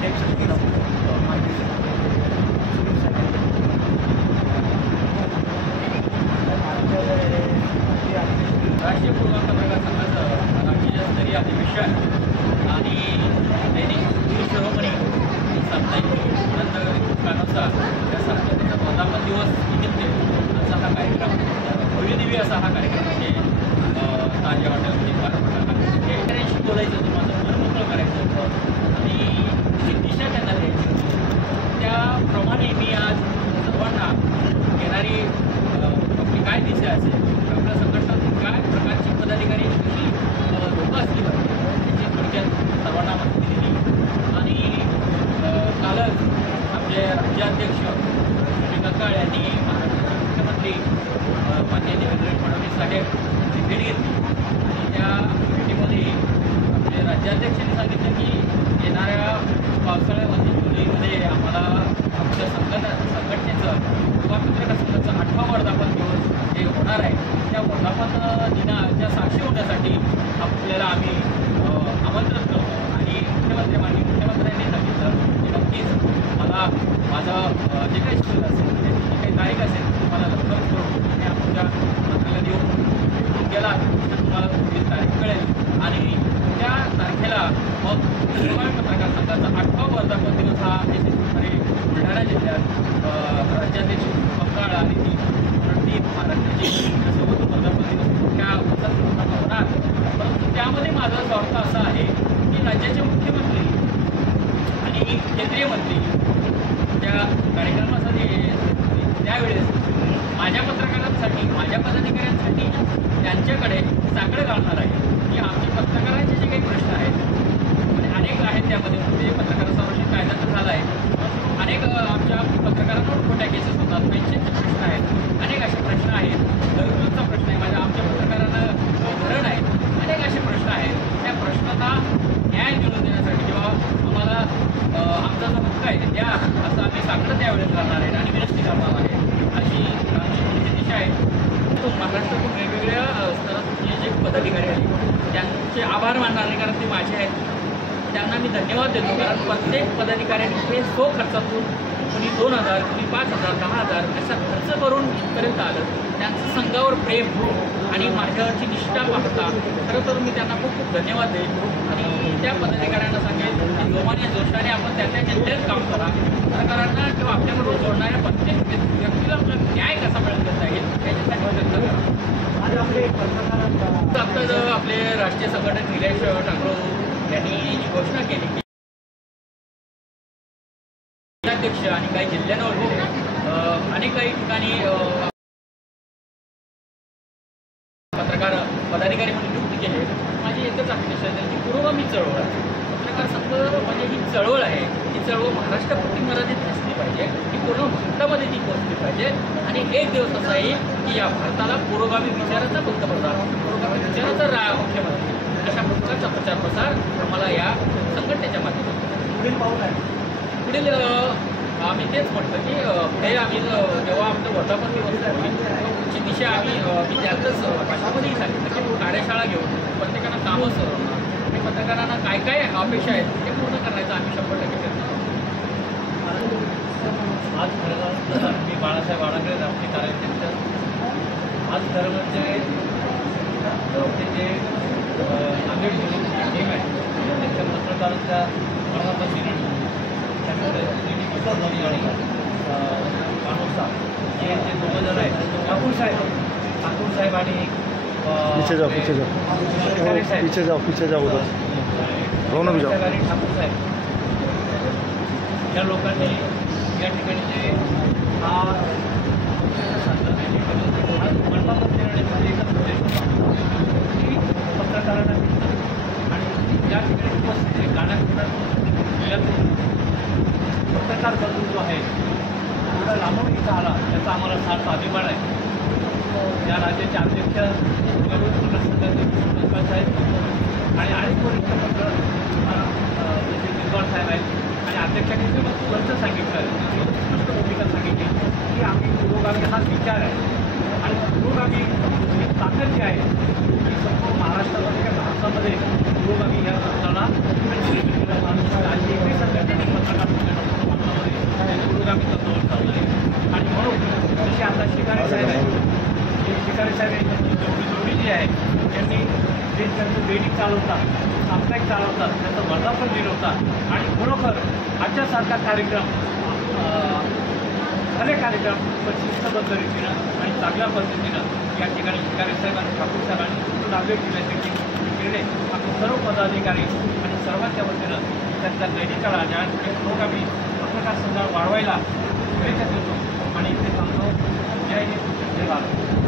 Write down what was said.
अध्यक्ष राष्ट्रीय पूर्व पत्रकार संघाचं राज्यस्तरीय अधिवेशन आणि दैनिक शिरोमणी साप्ताहिक आनंदनुसार या संस्थेचा 12 दिवस निमित्त असा हा कार्यक्रम भव्यदिव्य असा हा कार्यक्रम म्हणजे ताज्या हॉटेलमध्ये शेतकऱ्यांशी बोलायचं होतं, माझं मन मोकळं करायचं होतं आणि जी दिशा त्यांना द्यायची होती त्याप्रमाणे मी आज सर्वांना येणारी आपली काय दिशा असेल, आपल्या संघटनातील काय प्रकारची पदाधिकारी कशी लोकं असली पाहिजे त्याची थोडक्यात सर्वांना माहिती दिली आणि कालच आमचे राज्याध्यक्ष श्री कंकाळ यांनी महाराष्ट्राचे मुख्यमंत्री माननीय देवेंद्र फडणवीस साहेब यांची भेट घेतली आणि त्या भेटीमध्ये आपले राज्याध्यक्षांनी सांगितलं की येणाऱ्या पावसाळ्यामध्ये जुलैमध्ये आम्हाला आमच्या संघटनेचं किंवा पत्रकार संघाचा 8वा वर्धापन दिवस जे होणार आहे त्या वर्धापन दिनाच्या साक्षी होण्यासाठी आपल्याला आम्ही आमंत्रण करतो आणि मुख्यमंत्र्यांनी सांगितलं की नक्कीच मला माझं जे काही स्कूल असेल जे काही तारीख असेल तुम्हाला लवकरच करून आणि आमच्या मंत्र्याला देऊन गेला तर तुम्हाला तुमची तारीख कळेल आणि त्या तारखेला मग पत्रकार संघाचा 8वा वर्धापन दिवस हा बुलढाणा जिल्ह्यात राज्याध्यक्ष कंकाळ आणि ती रणदीप महाराष्ट्राची त्यासोबत वर्धापन दिवस मोठ्या उत्साहात होणार. परंतु त्यामध्ये माझा स्वार्थ असा आहे की राज्याचे मुख्यमंत्री आणि केंद्रीय मंत्री त्या कार्यक्रमासाठी त्यावेळेस माझ्या पत्रकारांसाठी माझ्या पदाधिकाऱ्यांसाठी त्यांच्याकडे साकडं घालणार आहे की आमचे पत्रकारांचे जे काही प्रश्न आहेत म्हणजे अनेक आहेत त्यामध्ये म्हणजे पत्रकार संरक्षण कायदा तर झाला आहे, अनेक आमच्या पत्रकारांवर खोट्या केसेस होतात, पेन्शनचे प्रश्न आहेत, अनेक असे प्रश्न आहेत, घरकुलचा प्रश्न आहे, माझ्या आमच्या पत्रकारांना धरण आहे, अनेक असे प्रश्न आहेत. त्या प्रश्नांना न्याय मिळवून देण्यासाठी जेव्हा आम्हाला आमचा जो हक्क आहे द्या असं आम्ही साकडं त्यावेळेस घालणार आहे आणि विनंती करणार आहे अशी आमची दिशा आहे. महाराष्ट्रातून वेगवेगळ्या स्तरातले जे पदाधिकारी आहेत त्यांचे आभार मानणार नाही कारण ते माझे आहेत, त्यांना मी धन्यवाद देतो कारण प्रत्येक पदाधिकाऱ्यांनी हे खर्चातून कोणी 2000 कोणी 5000 10,000 असा खर्च करून इथपर्यंत आलं. त्यांचं संघावर प्रेम आणि माझ्यावरची निष्ठा पाहता खरं तर मी त्यांना खूप खूप धन्यवाद देईन आणि त्या पदाधिकाऱ्यांना सांगेन की जोमाने जोशाने आपण त्या जिल्ह्यात काम करा, पत्रकारांना किंवा आपल्याबरोबर जोडणाऱ्या प्रत्येक व्यक्तीला आपला न्याय कसा मिळवता जाईल त्याच्यासाठी प्रयत्न करा. आज आपले पत्रकारांचा आपले राष्ट्रीय संघटक निलेश ठाकरे यांनी जी घोषणा केली की अध्यक्ष आणि काही जिल्ह्यांवर अनेक काही ठिकाणी पत्रकार पदाधिकारी म्हणून नियुक्ती केली. माझी एकच अपेक्षा आहे की पुरोगामी चळवळ आहे, पत्रकार संघ म्हणजे ही चळवळ आहे, ही चळवळ महाराष्ट्रापुरती मर्यादित नसली पाहिजे, ही पूर्ण भारतामध्ये ती पोहोचली पाहिजे आणि एक दिवस असा येईल की या भारताला पुरोगामी विचाराचा पंतप्रधान, पुरोगामी विचाराचा मुख्यमंत्री अशा प्रकारचा प्रचार प्रसार आम्हाला या संघटनेच्या माध्यमातून पुढील पाऊल आहे. पुढील आम्ही तेच म्हटलं की पुढे आम्ही जेव्हा आमचं वर्धापन दिवस होईल तेव्हा पुढची दिशा आम्ही त्यातच भाषामध्येही सांगितलं की कार्यशाळा घेऊन प्रत्येकाला कामं सरवणार आणि पत्रकारांना काय काय अपेक्षा आहेत ते पूर्ण करण्याचा आम्ही 100% प्रयत्न करतो. आज खरं मी बाळासाहेब आडगळे राष्ट्रीय कार्याध्यक्ष. आज खरं म्हणजे जे नांदेड जिल्ह्याची टीम आहे त्यांच्या पत्रकारांच्या वर्धापन दिनी आणि मानोसा हे जे 2 जण आहेत ठाकूर साहेब आणि पीछे जाओ पीछे जाओ दोनों भी जाओ. ठाकूर साहेब या लोकांनी या ठिकाणी जे हा पत्रकारांना आणि या ठिकाणी उपस्थित गाण्यात पत्रकार बंधू जो आहे थोडा लांबून इथं आला त्याचा आम्हाला सार्थ अभिमान आहे. या राज्याचे अध्यक्ष साहेब आणि अनेक वरिष्ठ पत्रकार जसे दिलबाग साहेब आहेत आणि अध्यक्षांनी स्पष्ट सांगितलं स्पष्ट भूमिका सांगितली की आम्ही पुरोगामी हा विचार आहे आणि पुरोगामी ही ताकद जी आहे ती संपूर्ण महाराष्ट्रामध्ये भारतामध्ये पुरोगामी या संस्थांना आणि अशी एकही संघटना दिलं होता आणि खरोखर आजच्यासारखा कार्यक्रम खरे कार्यक्रम शिस्तबद्ध रीतीनं आणि चांगल्या पद्धतीनं या ठिकाणी शिकारी साहेबांनी ठाकूर साहेबांनी नांदेड जिल्ह्याचे केले. आपण सर्व पदाधिकारी आणि सर्वांच्या वतीनं त्यातल्या दैनिकाला आणि पुरोगामी पत्रकार संघ वाढवायला शुभेच्छा देतो आणि इथे थांबतो. जय हिंद, जय भारत.